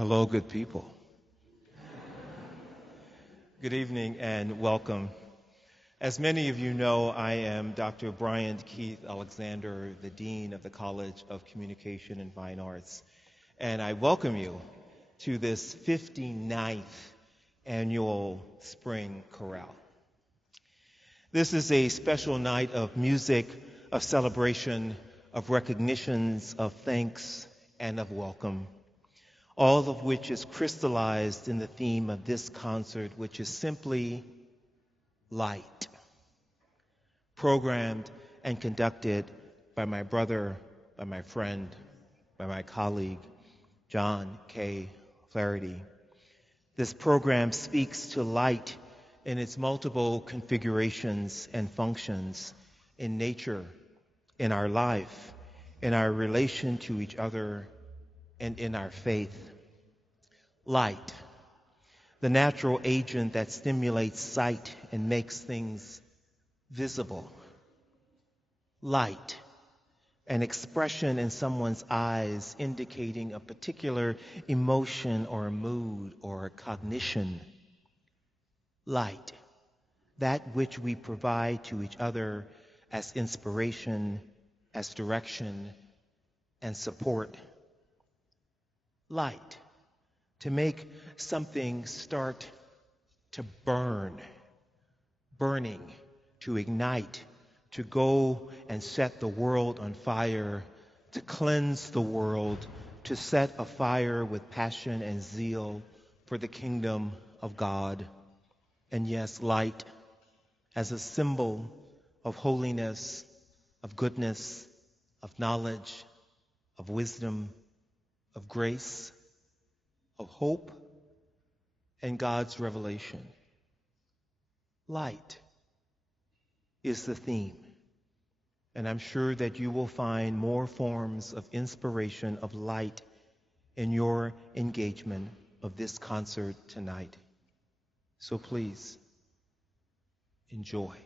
Hello, good people. Good evening and welcome. As many of you know, I am Dr. Brian Keith Alexander, the Dean of the College of Communication and Fine Arts, and I welcome you to this 59th annual Spring Chorale. This is a special night of music, of celebration, of recognitions, of thanks, and of welcome, all of which is crystallized in the theme of this concert, which is simply light, programmed and conducted by my brother, by my friend, by my colleague, John K. Flaherty. This program speaks to light in its multiple configurations and functions in nature, in our life, in our relation to each other, and in our faith. Light, the natural agent that stimulates sight and makes things visible. Light, an expression in someone's eyes indicating a particular emotion or a mood or a cognition. Light, that which we provide to each other as inspiration, as direction, and support. Light, to make something start to burn, burning, to ignite, to go and set the world on fire, to cleanse the world, to set afire with passion and zeal for the kingdom of God. And yes, light as a symbol of holiness, of goodness, of knowledge, of wisdom, of grace, of hope, and God's revelation. Light is the theme, and I'm sure that you will find more forms of inspiration of light in your engagement of this concert tonight. So please, enjoy.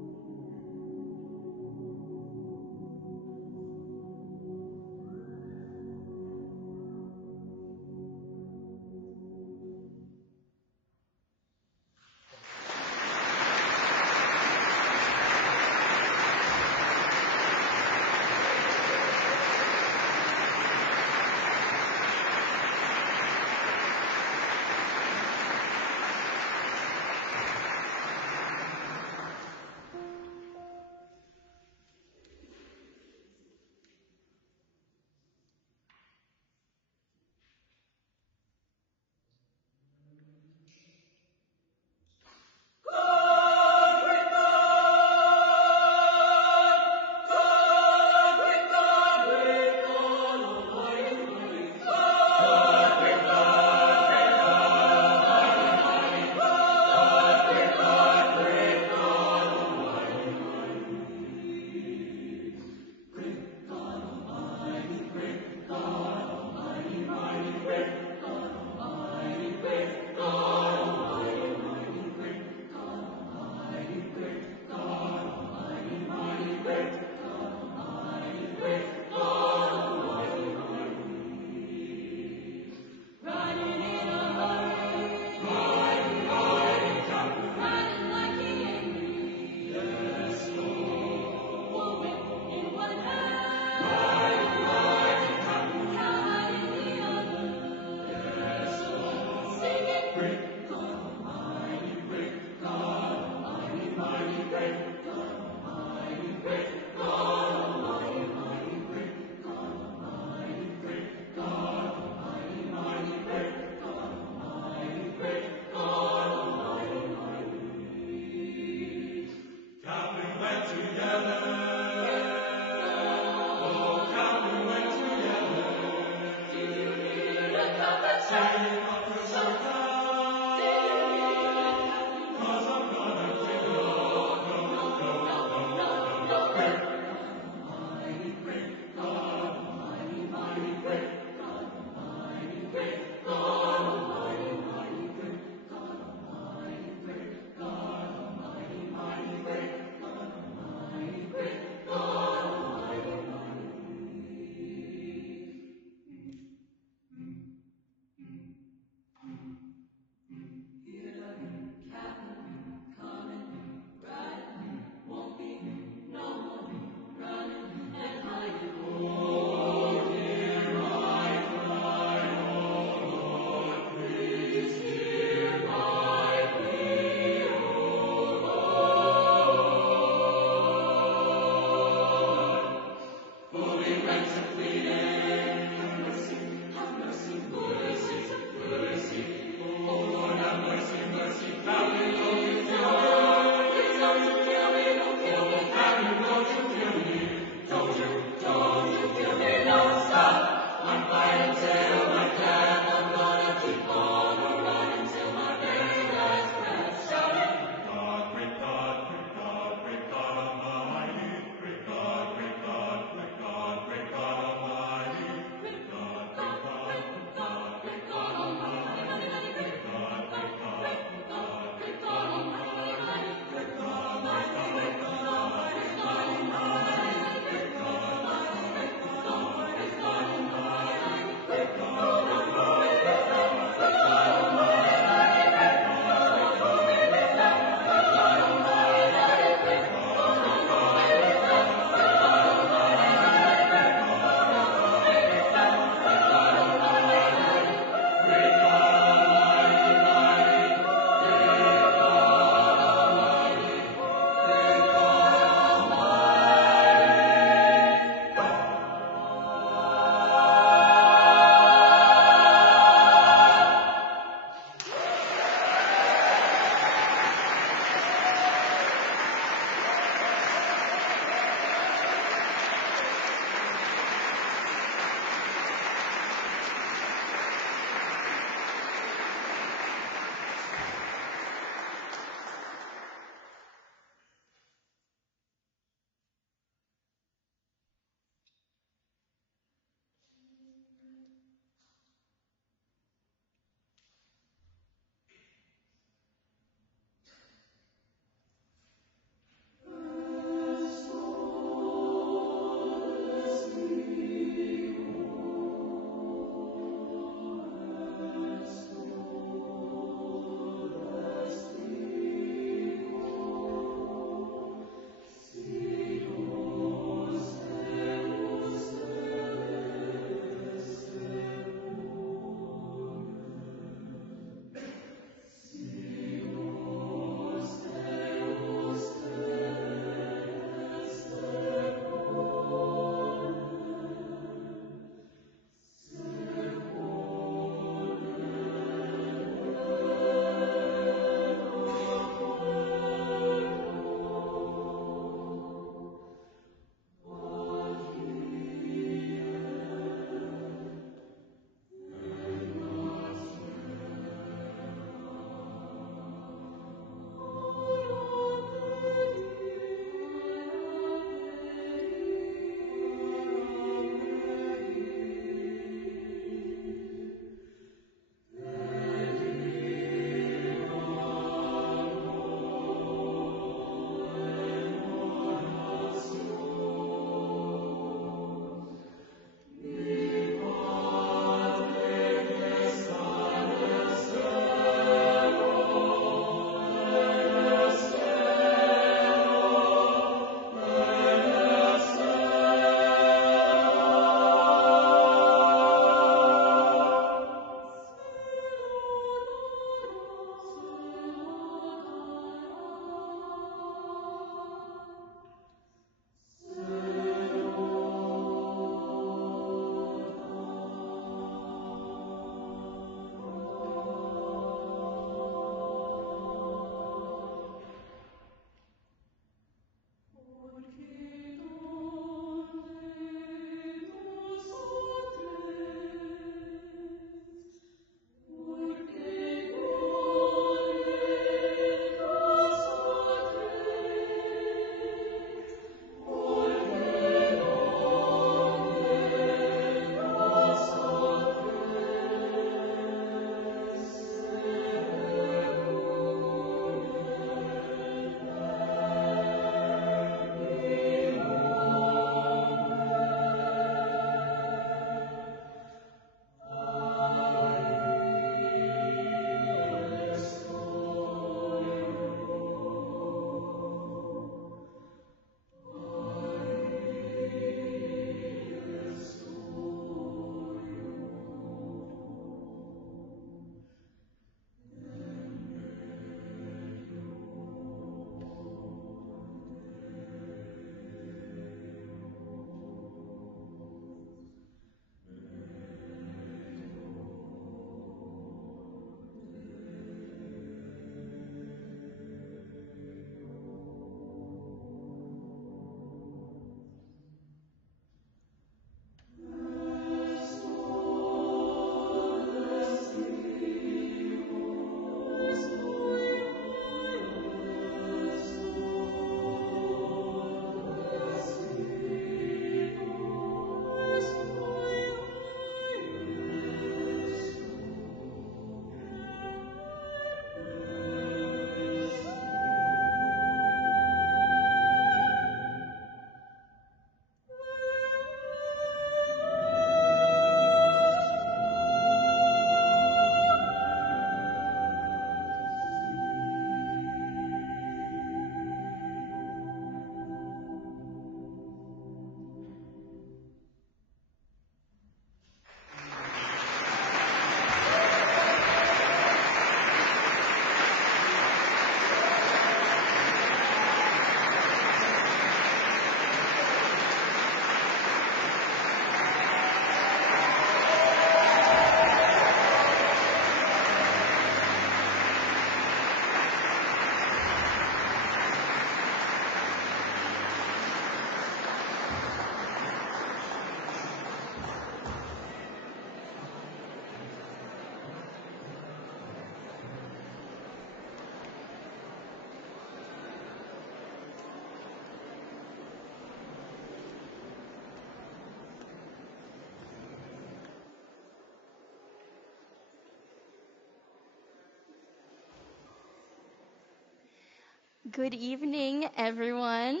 Good evening, everyone.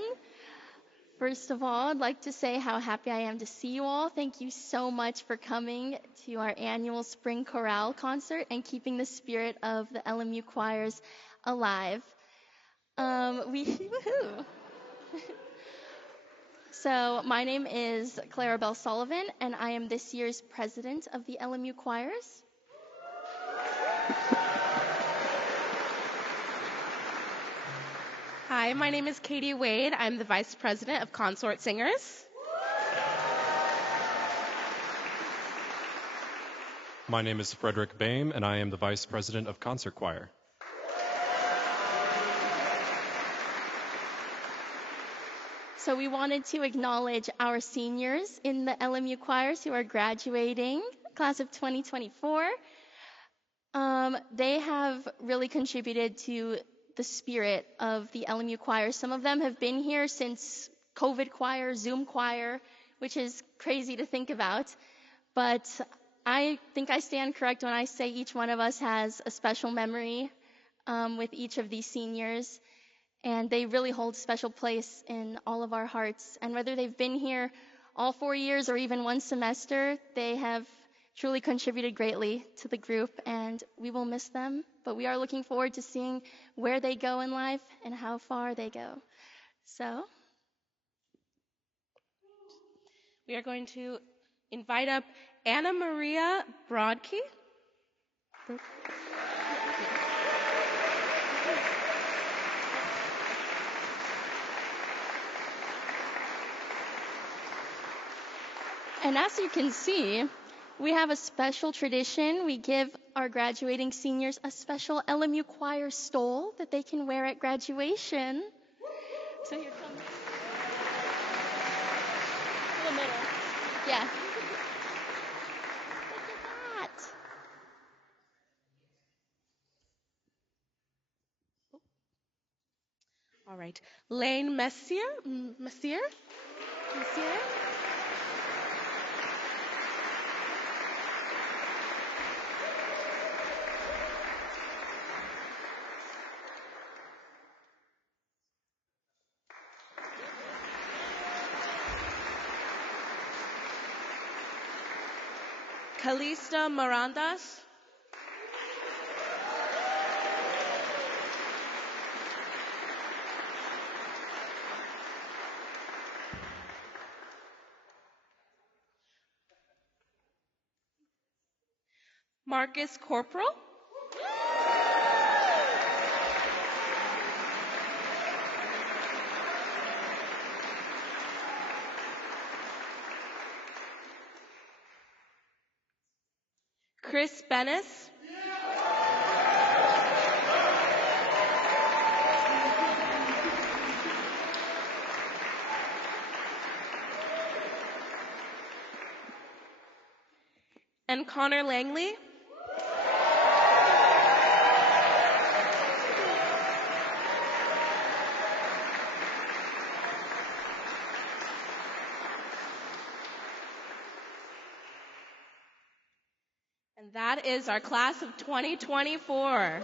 First of all, I'd like to say how happy I am to see you all. Thank you so much for coming to our annual Spring Chorale concert and keeping the spirit of the LMU choirs alive. Woohoo! So, my name is Clarabelle Sullivan, and I am this year's president of the LMU choirs. Hi, my name is Katie Wade. I'm the Vice President of Consort Singers. My name is Frederick Boehm, and I am the Vice President of Concert Choir. So we wanted to acknowledge our seniors in the LMU choirs who are graduating, class of 2024. They have really contributed to the spirit of the LMU choir. Some of them have been here since COVID choir, Zoom choir, which is crazy to think about. But I think I stand correct when I say each one of us has a special memory with each of these seniors. And they really hold a special place in all of our hearts. And whether they've been here all 4 years or even one semester, they have truly contributed greatly to the group, and we will miss them. But we are looking forward to seeing where they go in life and how far they go. So We are going to invite up Anna Maria Brodke. And as you can see, we have a special tradition. We give our graduating seniors a special LMU choir stole that they can wear at graduation. So here comes in the middle. Yeah. Look at that. All right. Lane Messier. Calista Mirandas. Marcus Corporal. Chris Bennis. And Connor Langley. And that is our class of 2024.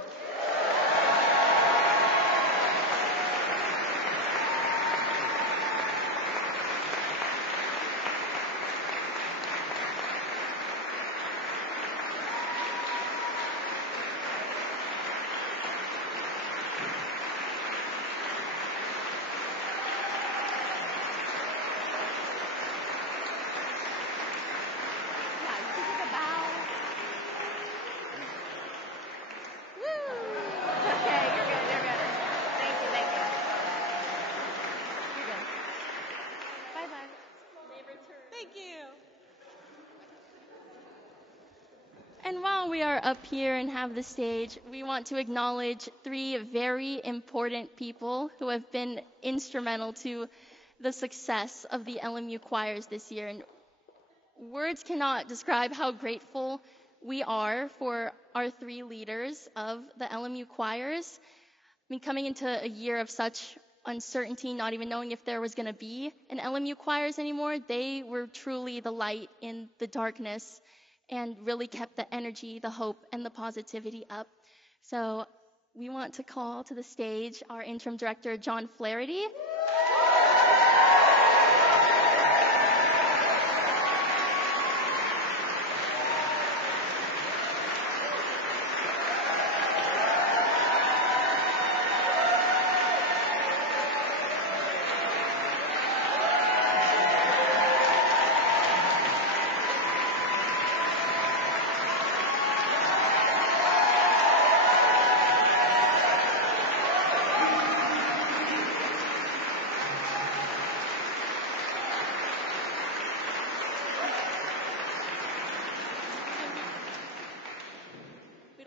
And while we are up here and have the stage, we want to acknowledge 3 very important people who have been instrumental to the success of the LMU choirs this year. And words cannot describe how grateful we are for our 3 leaders of the LMU choirs. I mean, coming into a year of such uncertainty, not even knowing if there was going to be an LMU choirs anymore, they were truly the light in the darkness and really kept the energy, the hope, and the positivity up. So we want to call to the stage our interim director, John Flaherty.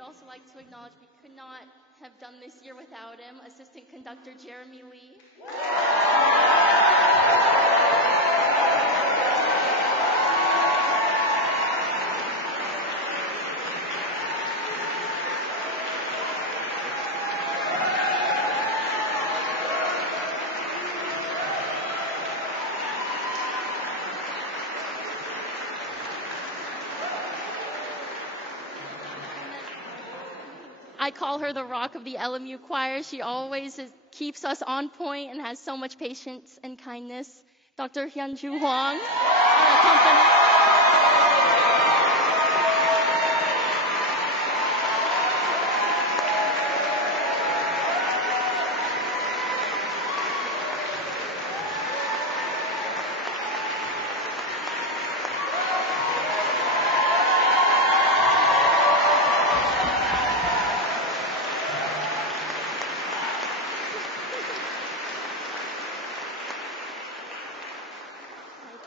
Also like to acknowledge we could not have done this year without him, Assistant Conductor Jeremy Lee. I call her the rock of the LMU choir. She always keeps us on point and has so much patience and kindness. Dr. Hyunju Hwang, our accompanist.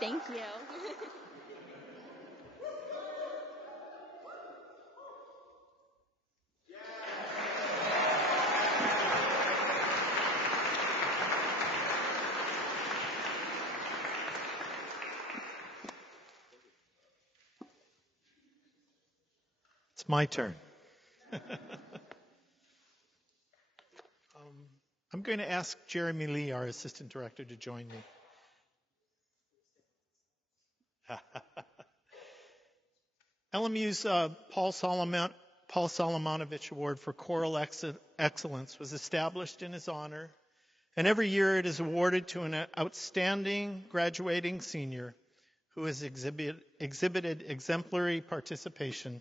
Thank you. It's my turn. I'm going to ask Jeremy Lee, our Assistant Director, to join me. LMU's Paul Solomonovich Award for Choral Excellence was established in his honor, and every year it is awarded to an outstanding graduating senior who has exhibited exemplary participation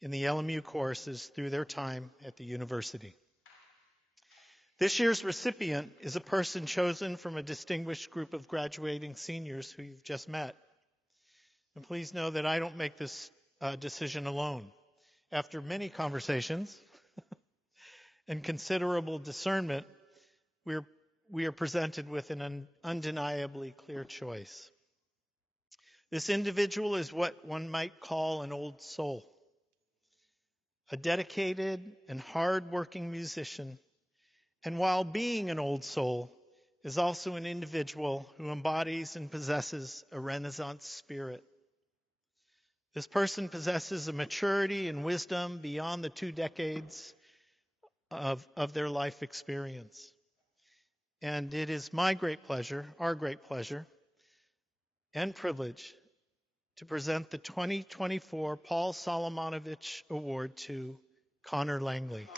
in the LMU courses through their time at the university. This year's recipient is a person chosen from a distinguished group of graduating seniors who you've just met. And please know that I don't make this decision alone. After many conversations and considerable discernment, we are presented with an undeniably clear choice. This individual is what one might call an old soul, a dedicated and hard-working musician, and while being an old soul, is also an individual who embodies and possesses a Renaissance spirit. This person possesses a maturity and wisdom beyond the 2 decades of their life experience. And it is my great pleasure, our great pleasure, and privilege to present the 2024 Paul Solomonovich Award to Connor Langley.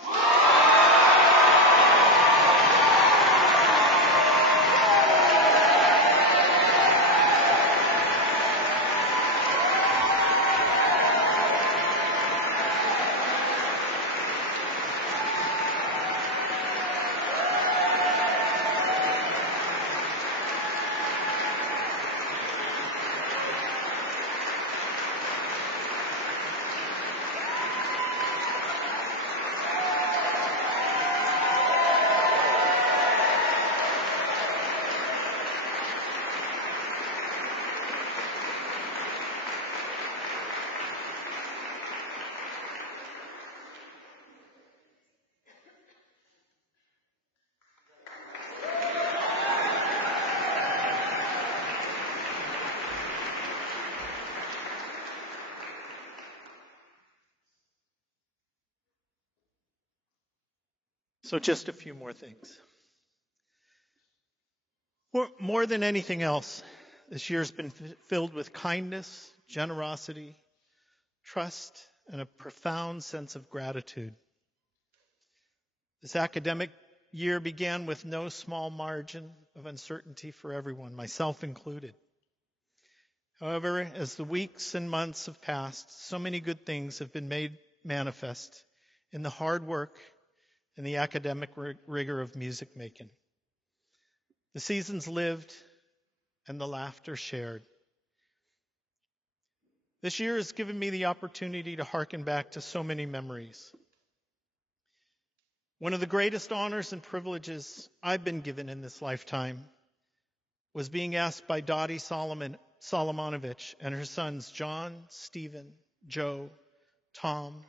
So just a few more things. More than anything else, this year's been filled with kindness, generosity, trust, and a profound sense of gratitude. This academic year began with no small margin of uncertainty for everyone, myself included. However, as the weeks and months have passed, so many good things have been made manifest in the hard work and the academic rigor of music making. The seasons lived and the laughter shared. This year has given me the opportunity to hearken back to so many memories. One of the greatest honors and privileges I've been given in this lifetime was being asked by Dottie Solomonovich and her sons John, Stephen, Joe, Tom,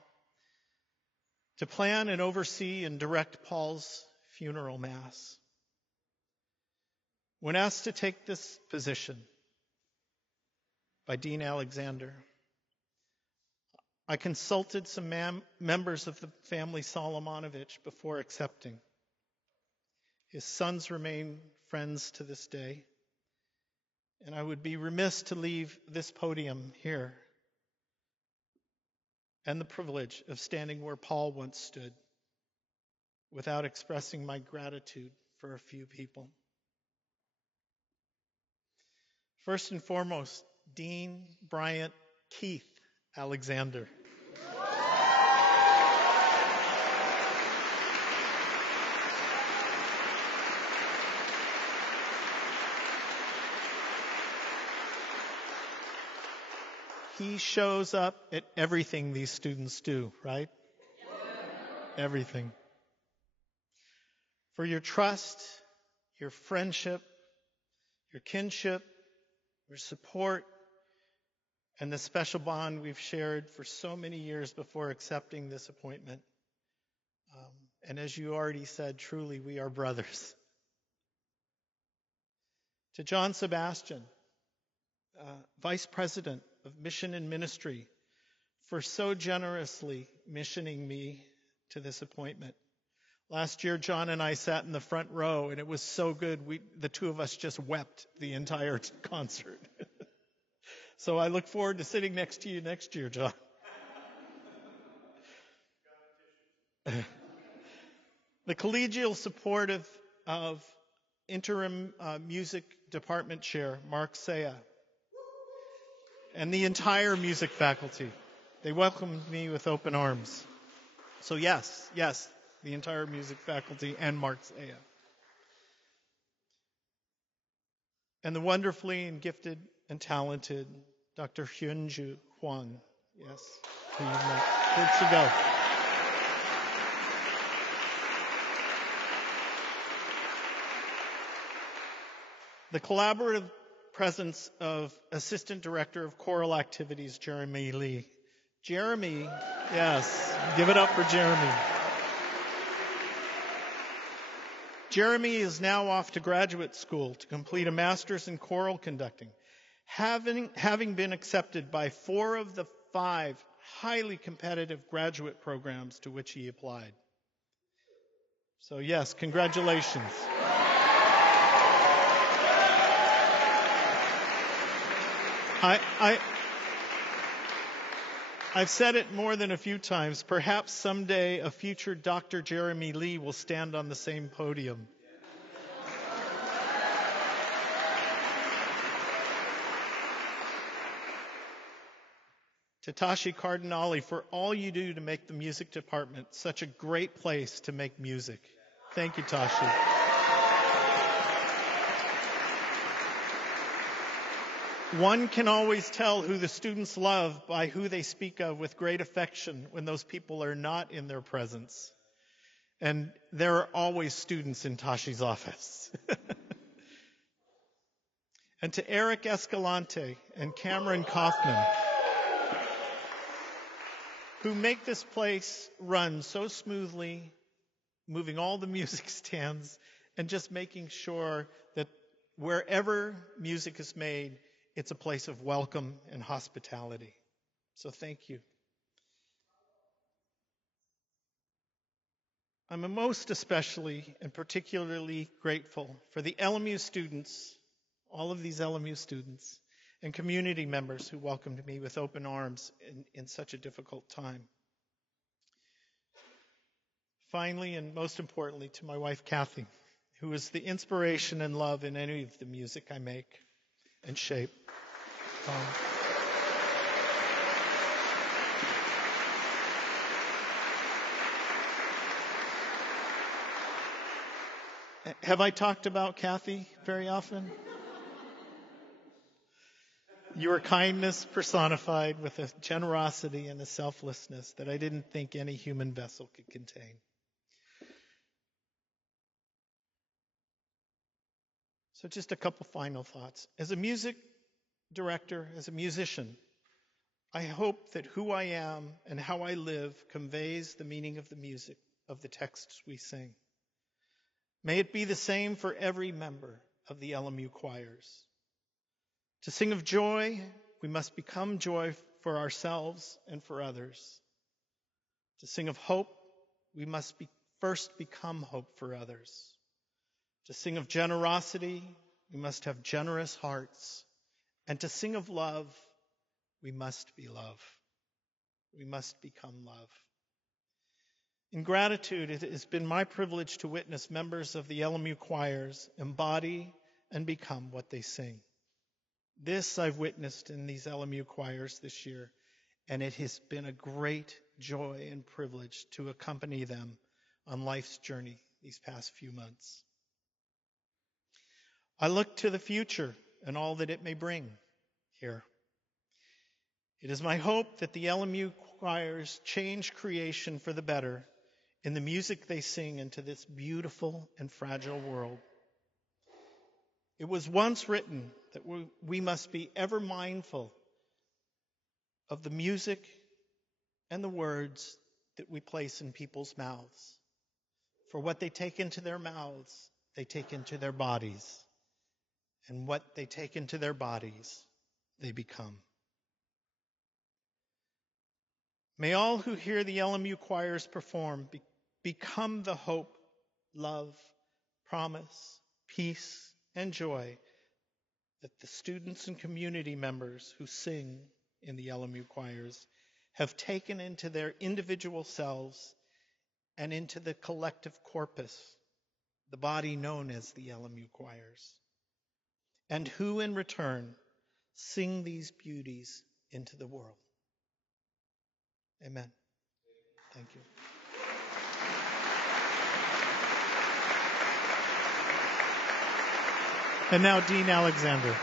to plan and oversee and direct Paul's funeral mass. When asked to take this position by Dean Alexander, I consulted some members of the family Solomonovich before accepting. His sons remain friends to this day, and I would be remiss to leave this podium here and the privilege of standing where Paul once stood without expressing my gratitude for a few people. First and foremost, Dean Bryant Keith Alexander. He shows up at everything these students do, right? Yeah. Everything. For your trust, your friendship, your kinship, your support, and the special bond we've shared for so many years before accepting this appointment. And as you already said, truly, we are brothers. To John Sebastian, Vice President of Mission and Ministry, for so generously missioning me to this appointment. Last year, John and I sat in the front row, and it was so good. The two of us just wept the entire concert. So I look forward to sitting next to you next year, John. The collegial support of interim music department chair, Mark Saya, and the entire music faculty. They welcomed me with open arms. So yes, the entire music faculty and Mark Saya. And the wonderfully and gifted and talented Dr. Hyunju Hwang. Yes, where'd she go? The collaborative presence of Assistant Director of Choral Activities, Jeremy Lee. Jeremy, yes, give it up for Jeremy. Jeremy is now off to graduate school to complete a master's in choral conducting, having been accepted by 4 of the 5 highly competitive graduate programs to which he applied. So yes, congratulations. I've said it more than a few times. Perhaps someday a future Dr. Jeremy Lee will stand on the same podium. To Tashi Cardinali, for all you do to make the music department such a great place to make music. Thank you, Tashi. One can always tell who the students love by who they speak of with great affection when those people are not in their presence. And there are always students in Tashi's office. And to Eric Escalante and Cameron Kaufman, who make this place run so smoothly, moving all the music stands and just making sure that wherever music is made, it's a place of welcome and hospitality. So thank you. I'm most especially and particularly grateful for the LMU students, all of these LMU students, and community members who welcomed me with open arms in such a difficult time. Finally, and most importantly, to my wife, Kathy, who is the inspiration and love in any of the music I make and shape. Have I talked about Kathy very often? You are kindness personified with a generosity and a selflessness that I didn't think any human vessel could contain. So just a couple final thoughts. As a music director, as a musician, I hope that who I am and how I live conveys the meaning of the music, of the texts we sing. May it be the same for every member of the LMU choirs. To sing of joy, we must become joy for ourselves and for others. To sing of hope, we must first become hope for others. To sing of generosity, we must have generous hearts. And to sing of love, we must be love. We must become love. In gratitude, it has been my privilege to witness members of the LMU choirs embody and become what they sing. This I've witnessed in these LMU choirs this year, and it has been a great joy and privilege to accompany them on life's journey these past few months. I look to the future and all that it may bring here. It is my hope that the LMU choirs change creation for the better in the music they sing into this beautiful and fragile world. It was once written that we must be ever mindful of the music and the words that we place in people's mouths. For what they take into their mouths, they take into their bodies. And what they take into their bodies, they become. May all who hear the LMU choirs perform become the hope, love, promise, peace, and joy that the students and community members who sing in the LMU choirs have taken into their individual selves and into the collective corpus, the body known as the LMU choirs, and who in return sing these beauties into the world. Amen. Thank you. And now Dean Alexander.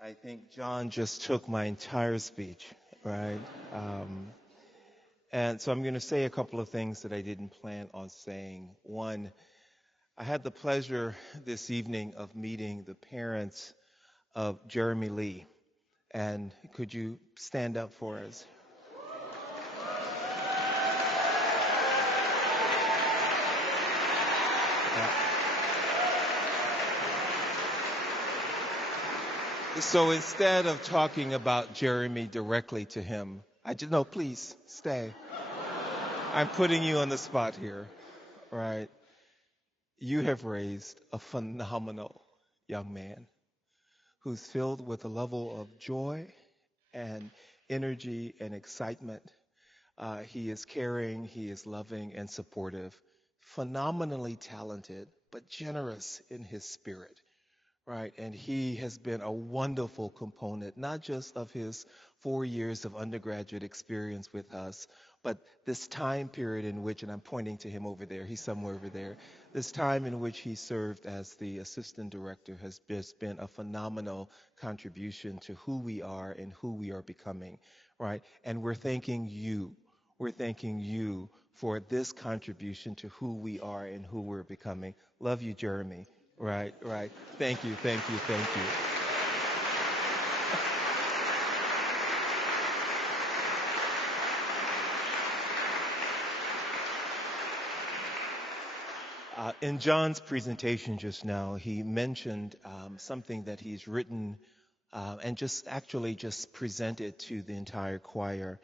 I think John just took my entire speech, right? And so I'm going to say a couple of things that I didn't plan on saying. One, I had the pleasure this evening of meeting the parents of Jeremy Lee. And could you stand up for us? So instead of talking about Jeremy directly to him, no, please stay. I'm putting you on the spot here, right? You have raised a phenomenal young man who's filled with a level of joy and energy and excitement. He is caring, he is loving and supportive, phenomenally talented, but generous in his spirit. Right, and he has been a wonderful component, not just of his 4 years of undergraduate experience with us, but this time period in which, and I'm pointing to him over there, he's somewhere over there, this time in which he served as the assistant director has just been a phenomenal contribution to who we are and who we are becoming, right? And we're thanking you for this contribution to who we are and who we're becoming. Love you, Jeremy. Right. Thank you. In John's presentation just now, he mentioned something that he's written and just presented to the entire choir.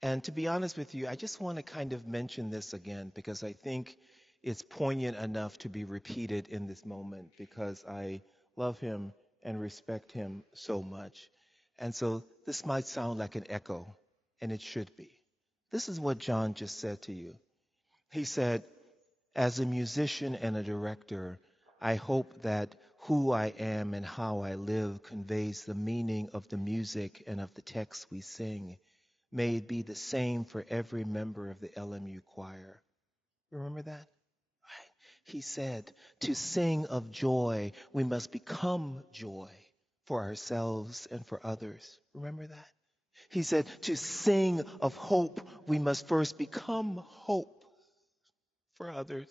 And to be honest with you, I just want to kind of mention this again because I think it's poignant enough to be repeated in this moment because I love him and respect him so much. And so this might sound like an echo, and it should be. This is what John just said to you. He said, as a musician and a director, I hope that who I am and how I live conveys the meaning of the music and of the text we sing. May it be the same for every member of the LMU choir. Remember that? Right. He said, to sing of joy, we must become joy for ourselves and for others. Remember that? He said, to sing of hope, we must first become hope for others.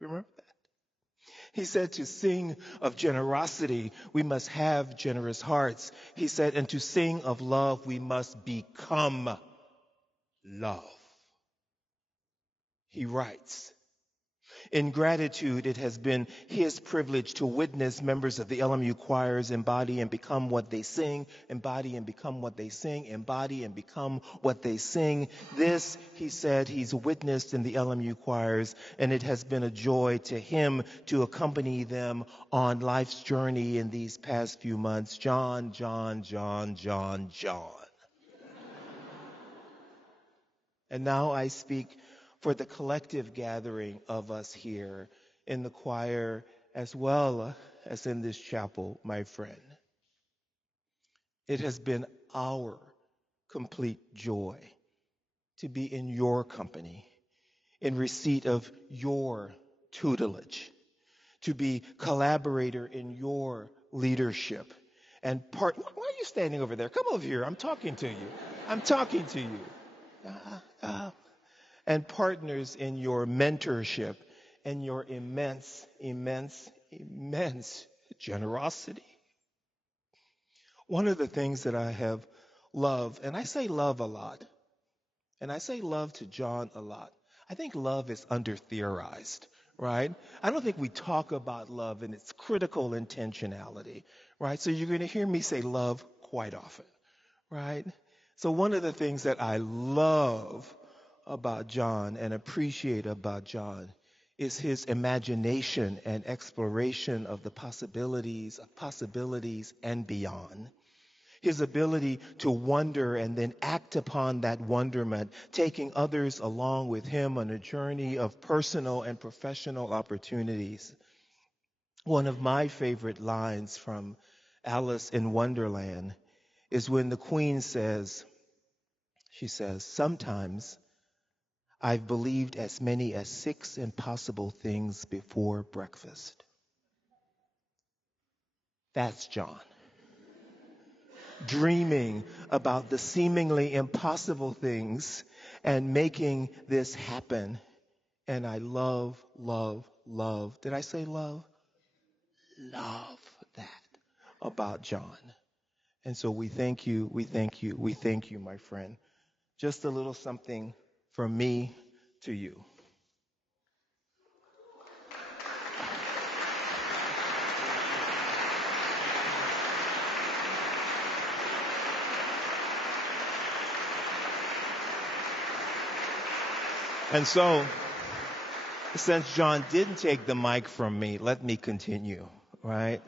Remember that? He said, to sing of generosity, we must have generous hearts. He said, and to sing of love, we must become love. He writes, in gratitude, it has been his privilege to witness members of the LMU choirs embody and become what they sing, embody and become what they sing, embody and become what they sing. This, he said, he's witnessed in the LMU choirs, and it has been a joy to him to accompany them on life's journey in these past few months. John. And now I speak for the collective gathering of us here in the choir as well as in this chapel, my friend. It has been our complete joy to be in your company, in receipt of your tutelage, to be collaborator in your leadership. And why are you standing over there? Come over here. I'm talking to you. And partners in your mentorship and your immense generosity. One of the things that I have loved, and I say love a lot, and I say love to John a lot. I think love is under-theorized, right? I don't think we talk about love in its critical intentionality, right? So you're going to hear me say love quite often, right? So one of the things that I love about John and appreciate about John is his imagination and exploration of the possibilities and beyond. His ability to wonder and then act upon that wonderment, taking others along with him on a journey of personal and professional opportunities. One of my favorite lines from Alice in Wonderland is when the Queen says, sometimes I've believed as many as 6 impossible things before breakfast. That's John. Dreaming about the seemingly impossible things and making this happen. And I love. Did I say love? Love that about John. And so we thank you, my friend. Just a little something from me to you. And so, since John didn't take the mic from me, let me continue, right?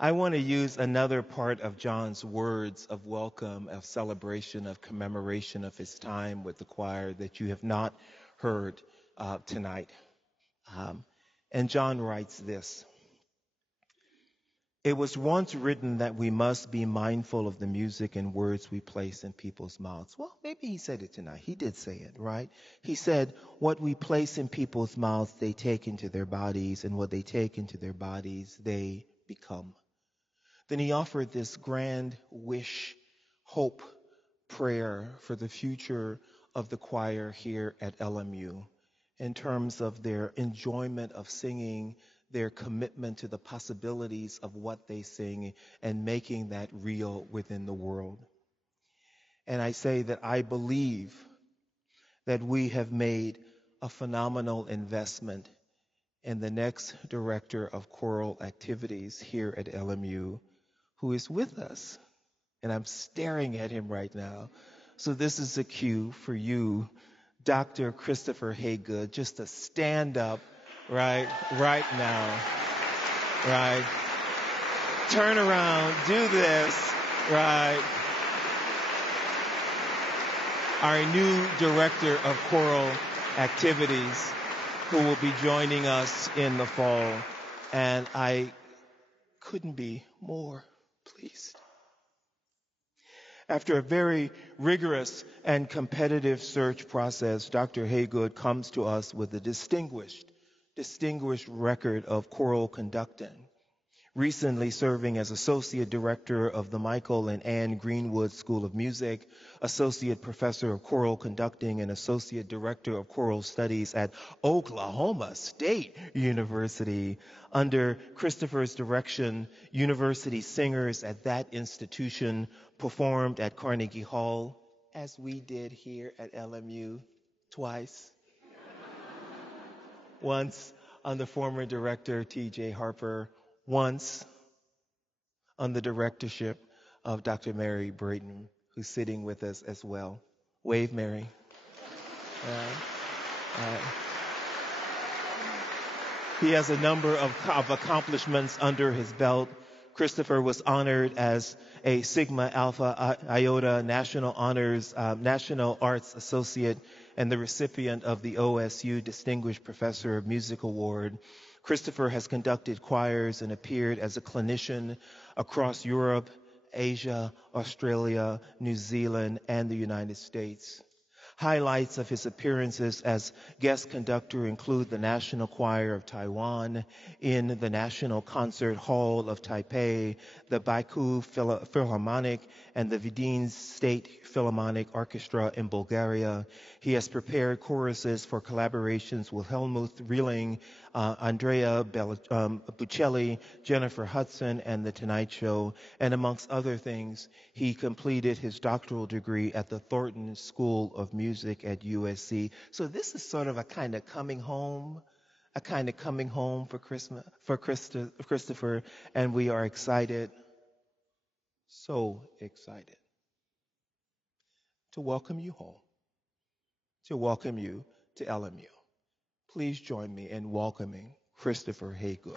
I want to use another part of John's words of welcome, of celebration, of commemoration of his time with the choir that you have not heard tonight. And John writes this. It was once written that we must be mindful of the music and words we place in people's mouths. Well, maybe he said it tonight. He did say it, right? He said, what we place in people's mouths, they take into their bodies, and what they take into their bodies, they become. Then he offered this grand wish, hope, prayer for the future of the choir here at LMU in terms of their enjoyment of singing, their commitment to the possibilities of what they sing, and making that real within the world. And I say that I believe that we have made a phenomenal investment in the next director of choral activities here at LMU, who is with us. And I'm staring at him right now. So this is a cue for you, Dr. Christopher Haygood just to stand up right now, right? Turn around, do this, right? Our new director of choral activities, who will be joining us in the fall. And I couldn't be more pleased. After a very rigorous and competitive search process, Dr. Haygood comes to us with a distinguished record of choral conducting. Recently serving as Associate Director of the Michael and Anne Greenwood School of Music, Associate Professor of Choral Conducting, and Associate Director of Choral Studies at Oklahoma State University. Under Christopher's direction, university singers at that institution performed at Carnegie Hall, as we did here at LMU twice. Once under former director T.J. Harper, once on the directorship of Dr. Mary Brayton, who's sitting with us as well. Wave, Mary. He has a number of accomplishments under his belt. Christopher was honored as a Sigma Alpha Iota National Honors National Arts Associate and the recipient of the OSU Distinguished Professor of Music Award. Christopher has conducted choirs and appeared as a clinician across Europe, Asia, Australia, New Zealand, and the United States. Highlights of his appearances as guest conductor include the National Choir of Taiwan, in the National Concert Hall of Taipei, the Baku Philharmonic, and the Vidin State Philharmonic Orchestra in Bulgaria. He has prepared choruses for collaborations with Helmut Rieling, Andrea Bocelli, Jennifer Hudson, and The Tonight Show. And amongst other things, he completed his doctoral degree at the Thornton School of Music at USC. So this is sort of a kind of coming home for Christopher, and we are excited, so excited, to welcome you home, to welcome you to LMU. Please join me in welcoming Christopher Haygood.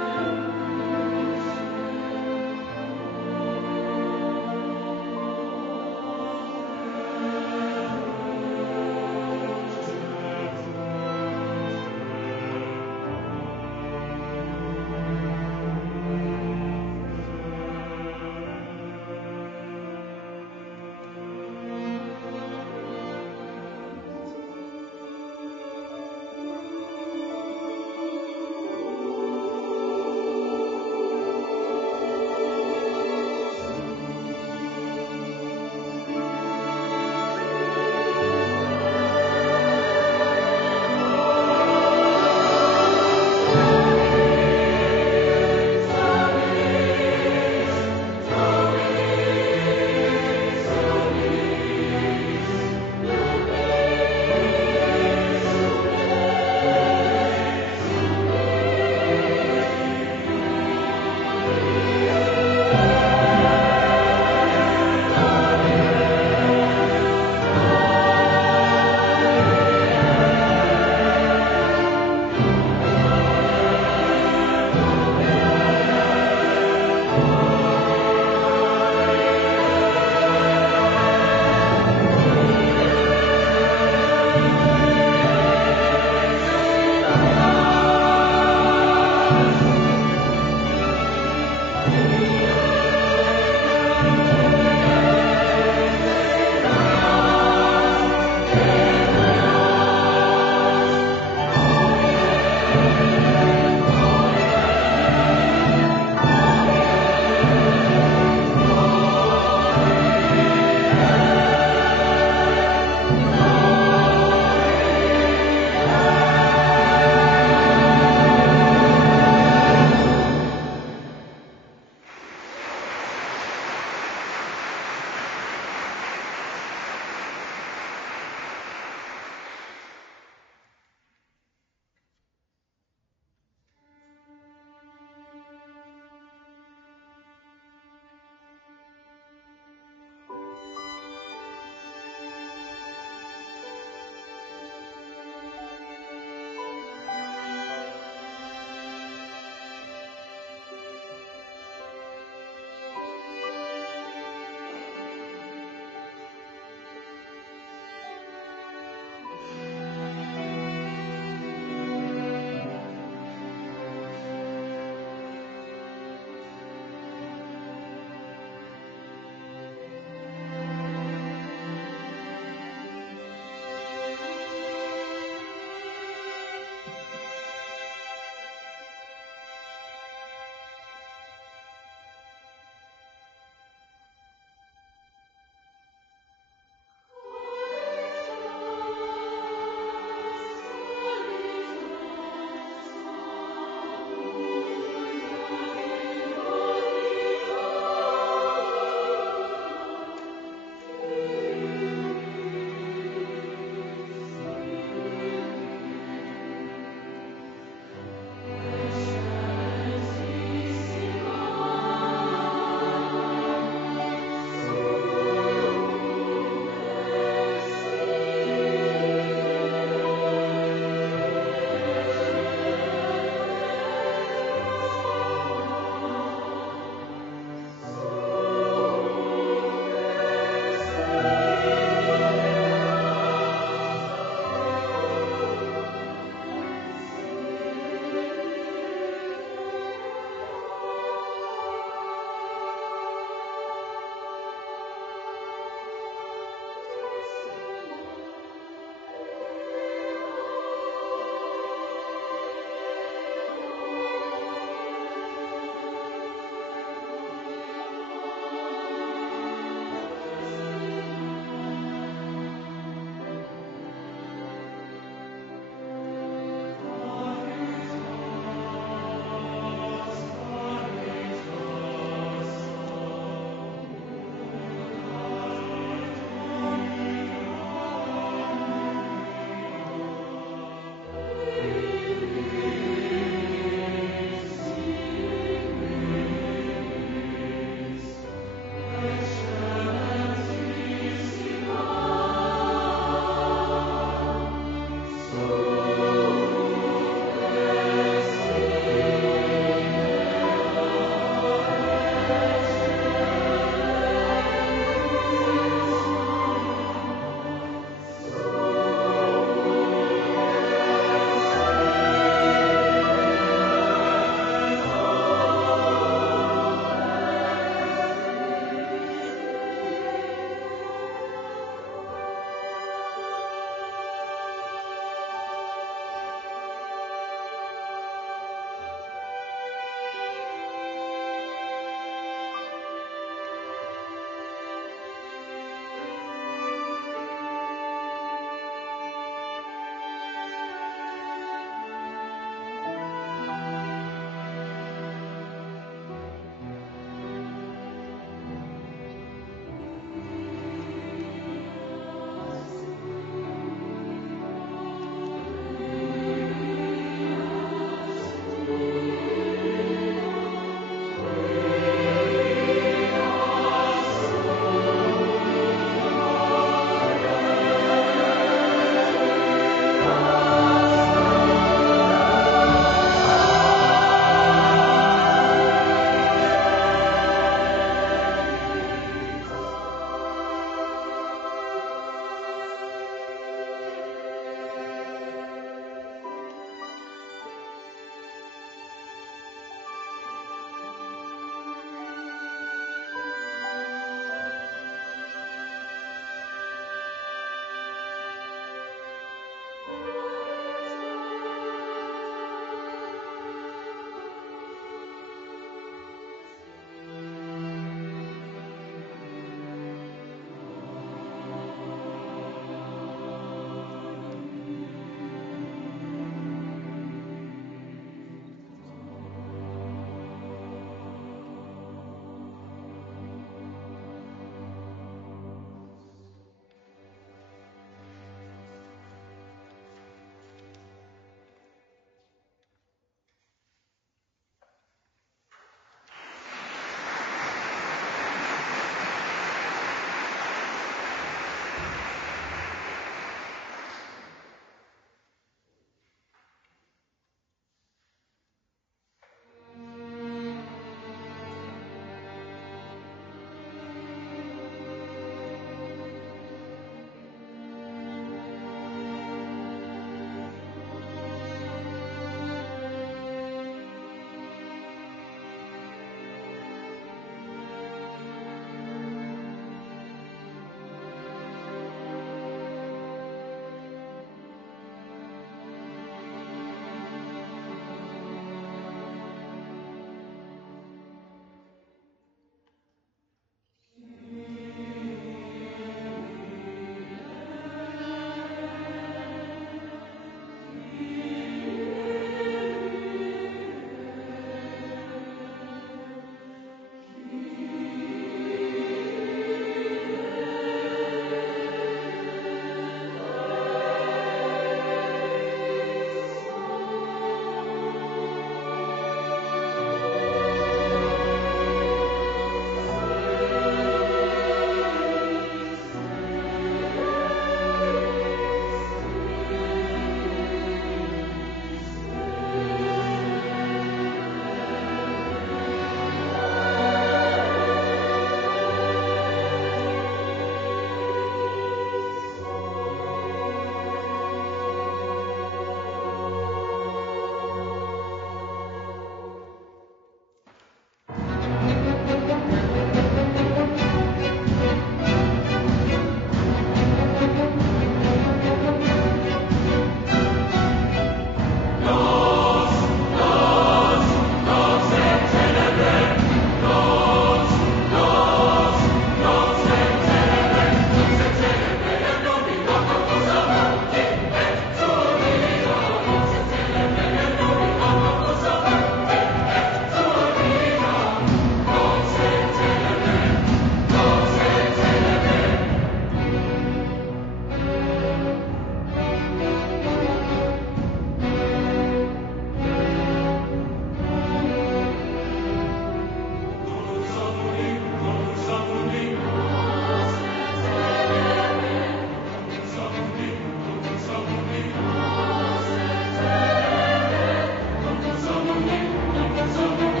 Some